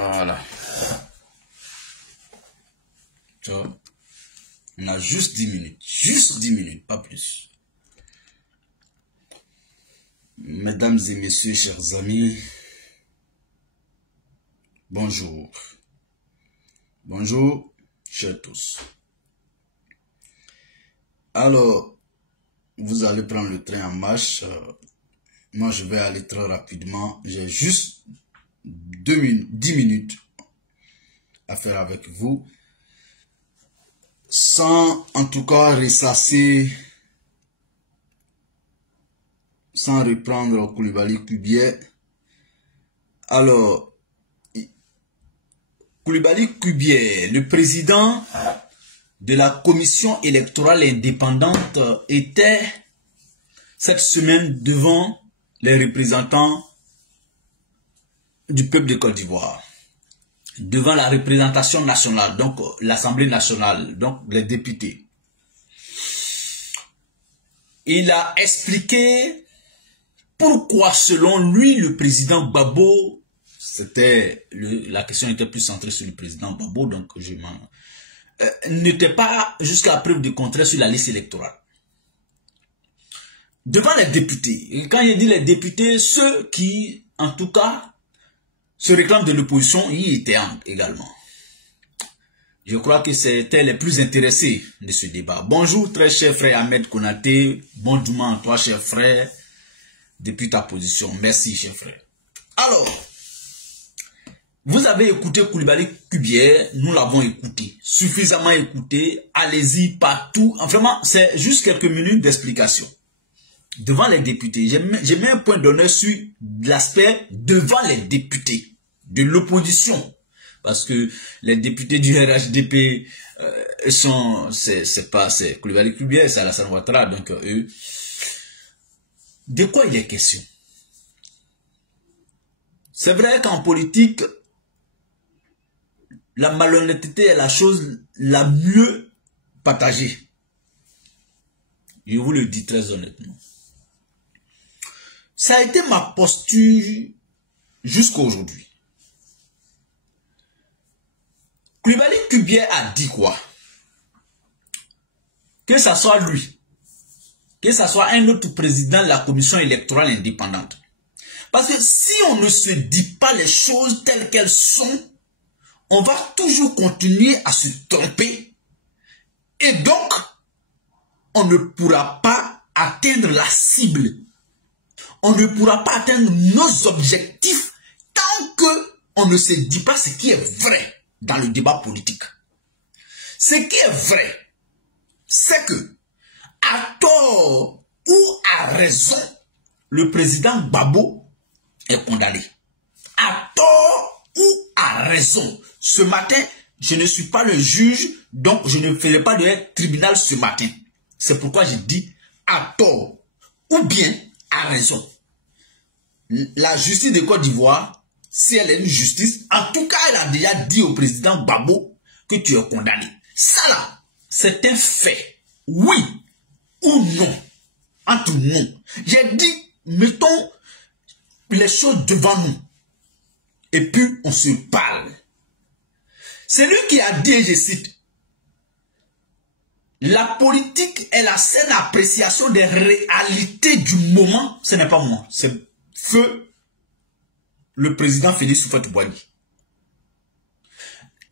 Voilà. Tu vois, on a juste 10 minutes. Juste 10 minutes, pas plus. Mesdames et messieurs, chers amis, bonjour. Bonjour, chers tous. Alors, vous allez prendre le train en marche. Moi, je vais aller très rapidement. J'ai juste 10 minutes à faire avec vous. Sans, en tout cas, ressasser, sans reprendre Coulibaly Kubier. Alors, Coulibaly Kubier, le président de la commission électorale indépendante, était cette semaine devant les représentants du peuple de Côte d'Ivoire, devant la représentation nationale, donc l'Assemblée nationale, donc les députés. Il a expliqué pourquoi, selon lui, le président Gbagbo, la question était plus centrée sur le président Gbagbo, donc je n'était pas jusqu'à preuve du contraire sur la liste électorale. Devant les députés, et quand il dit les députés, ceux qui, en tout cas, se réclament de l'opposition, y étaient également. Je crois que c'était les plus intéressés de ce débat. Bonjour, très cher frère Ahmed Konaté. Bon dimanche à toi, cher frère, depuis ta position. Merci, cher frère. Alors, vous avez écouté Coulibaly Kubier, nous l'avons écouté, suffisamment écouté, allez-y partout. Vraiment, c'est juste quelques minutes d'explication. Devant les députés, j'ai mis un point d'honneur sur l'aspect devant les députés de l'opposition. Parce que les députés du RHDP c'est Coulibaly Kubier, c'est Alassane Ouattara, donc eux. De quoi il est question? C'est vrai qu'en politique, la malhonnêteté est la chose la mieux partagée. Je vous le dis très honnêtement. Ça a été ma posture jusqu'à aujourd'hui. Coulibaly Kubier a dit quoi? Que ce soit lui, que ce soit un autre président de la commission électorale indépendante. Parce que si on ne se dit pas les choses telles qu'elles sont, on va toujours continuer à se tromper. Et donc, on ne pourra pas atteindre la cible. On ne pourra pas atteindre nos objectifs tant qu'on ne se dit pas ce qui est vrai dans le débat politique. Ce qui est vrai, c'est que, à tort ou à raison, le président Gbagbo est condamné. À tort ou à raison. Ce matin, je ne suis pas le juge, donc je ne ferai pas de tribunal ce matin. C'est pourquoi je dis à tort ou bien à raison. La justice de Côte d'Ivoire, si elle est une justice, en tout cas, elle a déjà dit au président Gbagbo que tu es condamné. Ça là, c'est un fait. Oui ou non. Entre nous. J'ai dit, mettons les choses devant nous. Et puis, on se parle. C'est lui qui a dit, je cite, la politique est la saine appréciation des réalités du moment. Ce n'est pas moi, c'est feu le président Félix Houphouët-Boigny.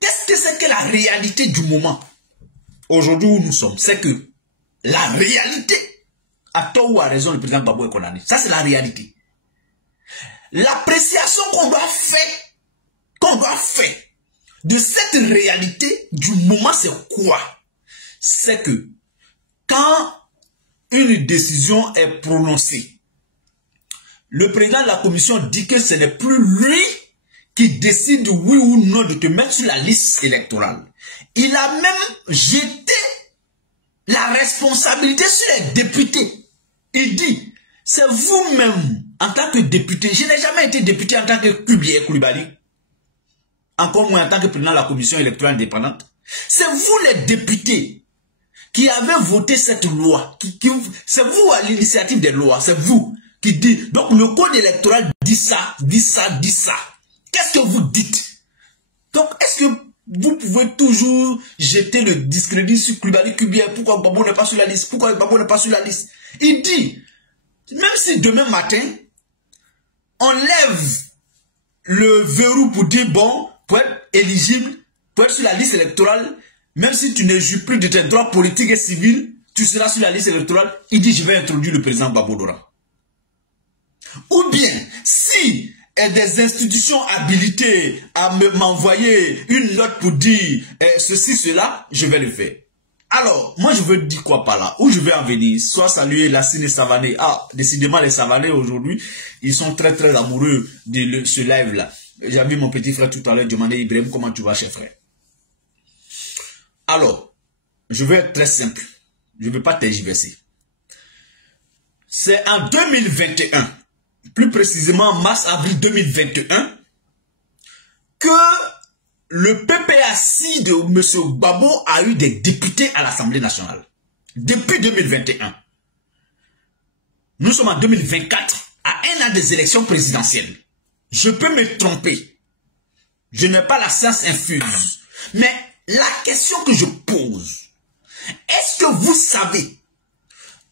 Qu'est-ce que c'est que la réalité du moment? Aujourd'hui où nous sommes, c'est que la réalité, à tort ou à raison, le président Gbagbo est condamné. Ça, c'est la réalité. L'appréciation qu'on doit faire de cette réalité du moment, c'est quoi? C'est que quand une décision est prononcée, le président de la commission dit que ce n'est plus lui qui décide oui ou non de te mettre sur la liste électorale. Il a même jeté la responsabilité sur les députés. Il dit, c'est vous-même, en tant que député, je n'ai jamais été député en tant que Coulibaly, encore moins en tant que président de la commission électorale indépendante. C'est vous les députés qui avez voté cette loi. C'est vous à l'initiative des lois, c'est vous qui dites. Donc le code électoral dit ça, dit ça, dit ça. Qu'est-ce que vous dites? Donc, est-ce que vous pouvez toujours jeter le discrédit sur Coulibaly Kubia? Pourquoi Gbagbo n'est pas sur la liste? Pourquoi Gbagbo n'est pas sur la liste? Il dit, même si demain matin, on lève le verrou pour dire, bon, pour être éligible, pour être sur la liste électorale, même si tu ne jouis plus de tes droits politiques et civils, tu seras sur la liste électorale. Il dit, je vais introduire le président Gbagbo Dora. Ou bien, si des institutions habilitées à m'envoyer une note pour dire ceci, cela, je vais le faire. Alors, moi je veux dire quoi par là? Où je vais en venir? Soit saluer Lassine et Savané. Ah, décidément les Savanais aujourd'hui, ils sont très très amoureux de ce live là. J'ai vu mon petit frère tout à l'heure demander, Ibrahim, comment tu vas, cher frère? Alors, je vais être très simple. Je ne veux pas tergiverser. C'est en 2021, plus précisément mars-avril 2021, que le PPAC de M. Gbagbo a eu des députés à l'Assemblée nationale. Depuis 2021. Nous sommes en 2024, à un an des élections présidentielles. Je peux me tromper. Je n'ai pas la science infuse. Mais la question que je pose, est-ce que vous savez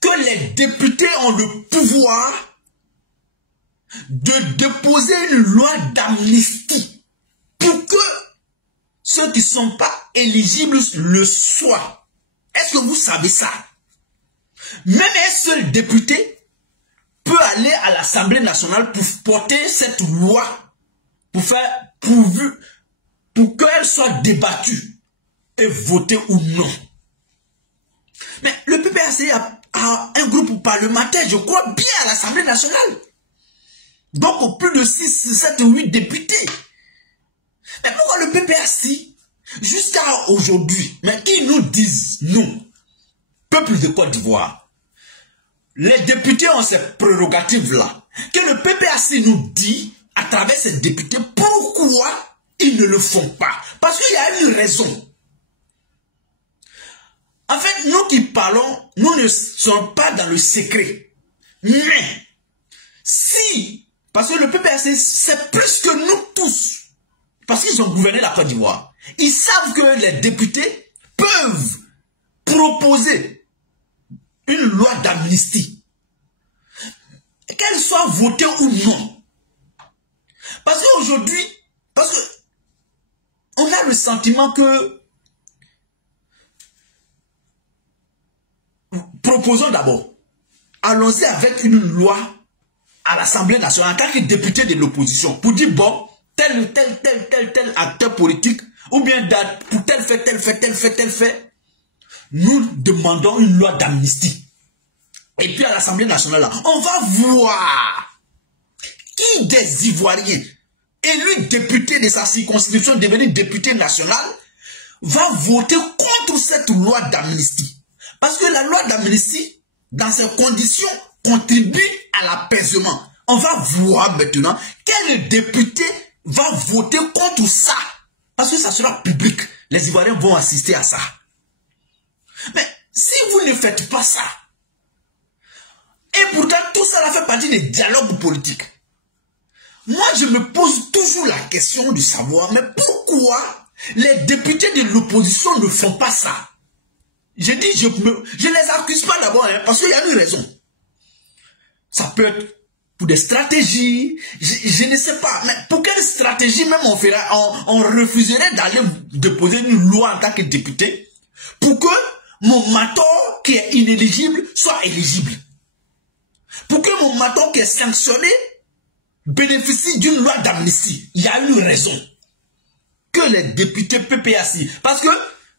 que les députés ont le pouvoir de déposer une loi d'amnistie pour que ceux qui ne sont pas éligibles le soient? Est-ce que vous savez ça? Même un seul député peut aller à l'Assemblée nationale pour porter cette loi, pour qu'elle soit débattue et votée ou non. Mais le PPAC a un groupe parlementaire, je crois, bien à l'Assemblée nationale. Donc, plus de 6, 7 ou 8 députés. Mais pourquoi le PPAC, jusqu'à aujourd'hui, mais ils nous disent, nous, peuple de Côte d'Ivoire, les députés ont ces prérogatives-là, que le PPAC nous dit, à travers ces députés, pourquoi ils ne le font pas. Parce qu'il y a une raison. En fait, nous qui parlons, nous ne sommes pas dans le secret. Mais, si, parce que le PPAC, c'est plus que nous tous, parce qu'ils ont gouverné la Côte d'Ivoire, ils savent que les députés peuvent proposer une loi d'amnistie, qu'elle soit votée ou non. Parce qu'aujourd'hui, on a le sentiment que, proposons d'abord, allons-y avec une loi à l'Assemblée nationale en tant que député de l'opposition pour dire, bon, tel acteur politique, ou bien pour tel fait, nous demandons une loi d'amnistie. Et puis à l'Assemblée nationale, là, on va voir qui des Ivoiriens, élus députés de sa circonscription, devenus député national, va voter contre cette loi d'amnistie. Parce que la loi d'amnistie, dans ses conditions, contribue à l'apaisement. On va voir maintenant quel député va voter contre ça. Parce que ça sera public. Les Ivoiriens vont assister à ça. Mais si vous ne faites pas ça, et pourtant tout ça fait partie des dialogues politiques, moi je me pose toujours la question de savoir, mais pourquoi les députés de l'opposition ne font pas ça? Je dis, je les accuse pas d'abord, hein, parce qu'il y a une raison. Ça peut être pour des stratégies, je ne sais pas, mais pour quelle stratégie même on refuserait d'aller déposer une loi en tant que député pour que mon maton qui est inéligible soit éligible. Pour que mon maton qui est sanctionné bénéficie d'une loi d'amnistie. Il y a une raison. Que les députés PPAC, parce que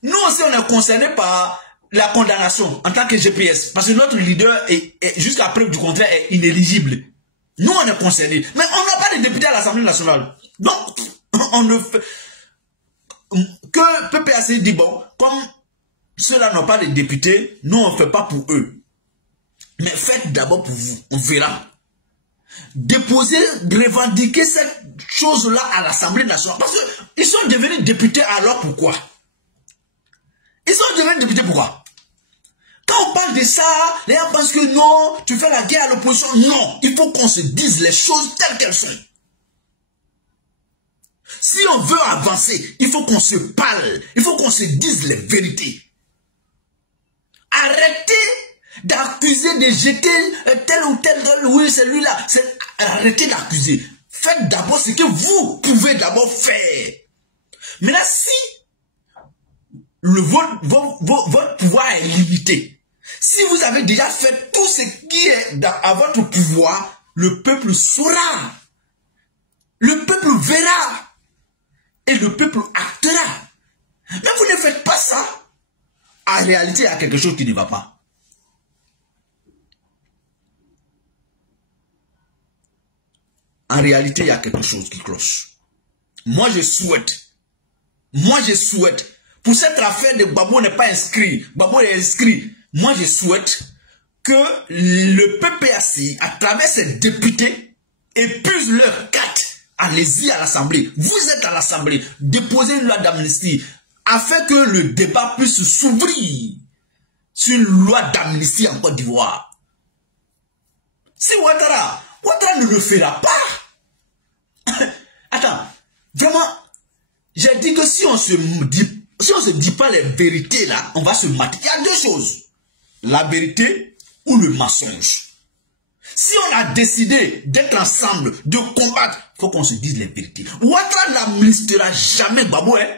nous aussi on est concernés par la condamnation en tant que GPS, parce que notre leader est jusqu'à preuve du contraire est inéligible. Nous on est concernés, mais on n'a pas de députés à l'Assemblée nationale. Donc on ne fait que PPAC dit bon, comme ceux-là n'ont pas de députés, nous on ne fait pas pour eux. Mais faites d'abord pour vous, on verra. Déposer, revendiquer cette chose-là à l'Assemblée nationale. Parce qu'ils sont devenus députés, alors pourquoi? Ils sont devenus députés pourquoi? Quand on parle de ça, les gens pensent que non, tu fais la guerre à l'opposition. Non, il faut qu'on se dise les choses telles qu'elles sont. Si on veut avancer, il faut qu'on se parle, il faut qu'on se dise les vérités. Arrêtez d'accuser, de jeter tel ou tel, oui, celui-là. Arrêtez d'accuser. Faites d'abord ce que vous pouvez d'abord faire. Maintenant, si votre pouvoir est limité, si vous avez déjà fait tout ce qui est à votre pouvoir, le peuple saura. Le peuple verra. Et le peuple actera. Mais vous ne faites pas ça. En réalité, il y a quelque chose qui ne va pas. En réalité, il y a quelque chose qui cloche. Moi, je souhaite, pour cette affaire de Gbagbo n'est pas inscrit, Gbagbo est inscrit, moi je souhaite que le PPAC, à travers ses députés, épuise leur carte. Allez-y à l'Assemblée. Vous êtes à l'Assemblée. Déposez une loi d'amnistie afin que le débat puisse s'ouvrir sur une loi d'amnistie en Côte d'Ivoire. Si Ouattara ne le fera pas. Attends, vraiment, j'ai dit que si on se dit pas les vérités là, on va se mater. Il y a deux choses. La vérité ou le mensonge. Si on a décidé d'être ensemble, de combattre, il faut qu'on se dise les vérités. Ouattara n'amnistiera jamais Gbagbo, hein?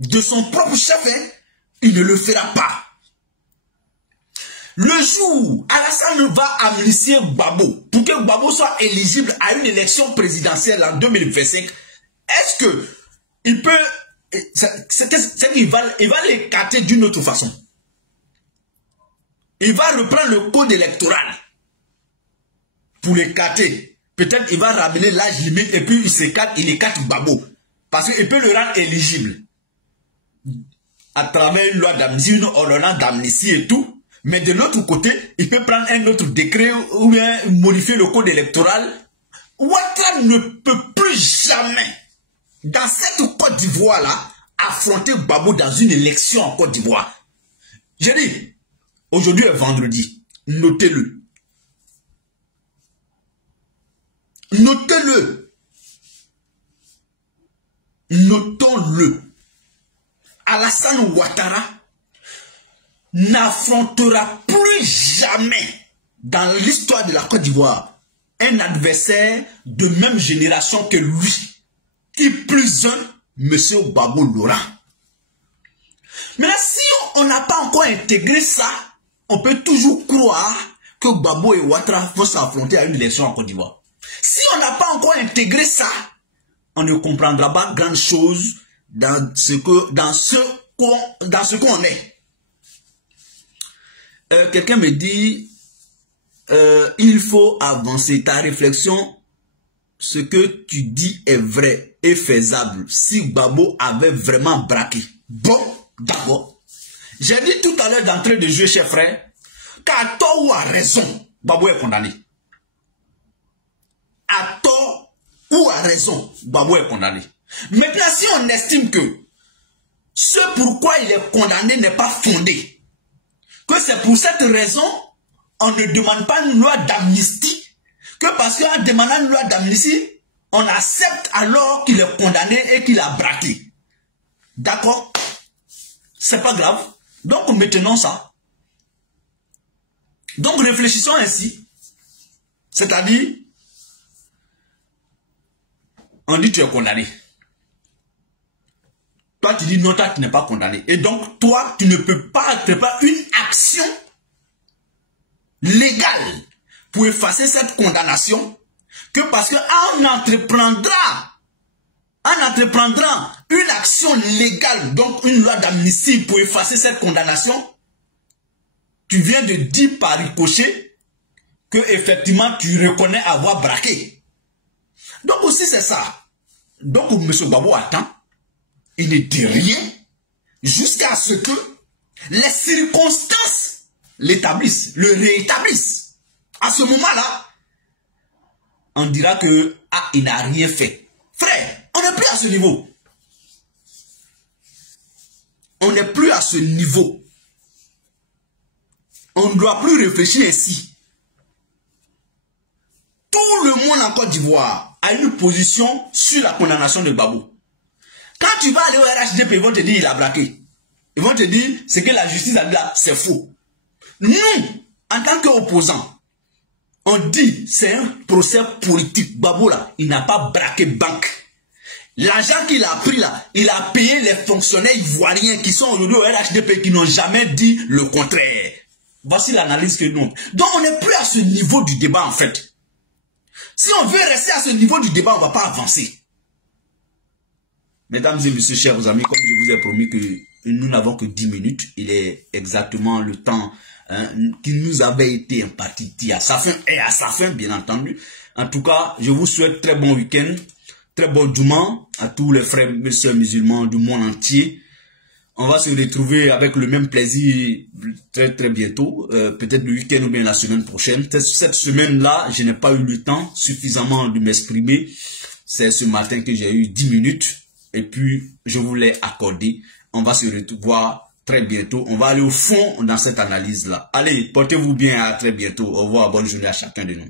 De son propre chef, hein? Il ne le fera pas. Le jour, Alassane va amnistier Gbagbo pour que Gbagbo soit éligible à une élection présidentielle en 2025, est-ce que il peut, il va l'écarter d'une autre façon? Il va reprendre le code électoral pour l'écarter. Peut-être il va ramener l'âge limite et puis il écarte Gbagbo. Parce qu'il peut le rendre éligible. À travers une loi d'amnistie, une ordonnance d'amnistie et tout. Mais de l'autre côté, il peut prendre un autre décret ou bien modifier le code électoral. Ouattara ne peut plus jamais, dans cette Côte d'Ivoire-là, affronter Gbagbo dans une élection en Côte d'Ivoire. J'ai dit, aujourd'hui est vendredi. Notez-le. Notez-le. Notons-le. Alassane Ouattara n'affrontera plus jamais dans l'histoire de la Côte d'Ivoire un adversaire de même génération que lui, qui plus un, M. Gbagbo Laurent. Maintenant, si on n'a pas encore intégré ça, on peut toujours croire que Gbagbo et Ouattara vont s'affronter à une élection en Côte d'Ivoire. Si on n'a pas encore intégré ça, on ne comprendra pas grand chose dans ce qu'on est. Quelqu'un me dit, il faut avancer ta réflexion. Ce que tu dis est vrai et faisable. Si Gbagbo avait vraiment braqué. Bon, d'abord, j'ai dit tout à l'heure d'entrée de jeu, chers frères, qu'à tort ou à raison, Gbagbo est condamné. À tort ou à raison, Gbagbo est condamné. Maintenant, si on estime que ce pourquoi il est condamné n'est pas fondé, que c'est pour cette raison, on ne demande pas une loi d'amnistie, que parce qu'en demandant une loi d'amnistie, on accepte alors qu'il est condamné et qu'il a braqué. D'accord? C'est pas grave. Donc, maintenons ça. Donc, réfléchissons ainsi. C'est-à-dire, on dit tu es condamné. Toi, tu dis non, toi, tu n'es pas condamné. Et donc, toi, tu ne peux pas préparer une action légale pour effacer cette condamnation que parce qu'on entreprendra une action légale, donc une loi d'amnistie pour effacer cette condamnation, tu viens de dire par ricochet que effectivement tu reconnais avoir braqué. Donc aussi c'est ça. Donc M. Gbagbo attend, il ne dit rien jusqu'à ce que les circonstances l'établissent, le réétablissent. À ce moment-là, on dira que il n'a rien fait. Frère, on n'est plus à ce niveau. On n'est plus à ce niveau. On ne doit plus réfléchir ainsi. Tout le monde en Côte d'Ivoire a une position sur la condamnation de Gbagbo. Quand tu vas aller au RHDP, ils vont te dire il a braqué. Ils vont te dire ce que la justice a dit là, c'est faux. Nous, en tant qu'opposants, on dit c'est un procès politique. Gbagbo là, il n'a pas braqué banque. L'argent qu'il a pris là, il a payé les fonctionnaires ivoiriens qui sont aujourd'hui au RHDP qui n'ont jamais dit le contraire. Voici l'analyse que nous. Donc on n'est plus à ce niveau du débat en fait. Si on veut rester à ce niveau du débat, on ne va pas avancer. Mesdames et messieurs, chers amis, comme je vous ai promis que nous n'avons que 10 minutes, il est exactement le temps qui nous avait été imparti à sa fin et à sa fin, bien entendu. En tout cas, je vous souhaite très bon week-end, très bon Juma à tous les frères et sœurs musulmans du monde entier. On va se retrouver avec le même plaisir très très bientôt, peut-être le week-end ou bien la semaine prochaine. Cette semaine-là, je n'ai pas eu le temps suffisamment de m'exprimer. C'est ce matin que j'ai eu 10 minutes. Et puis, je vous l'ai accordé. On va se revoir très bientôt. On va aller au fond dans cette analyse-là. Allez, portez-vous bien, à très bientôt. Au revoir, bonne journée à chacun de nous.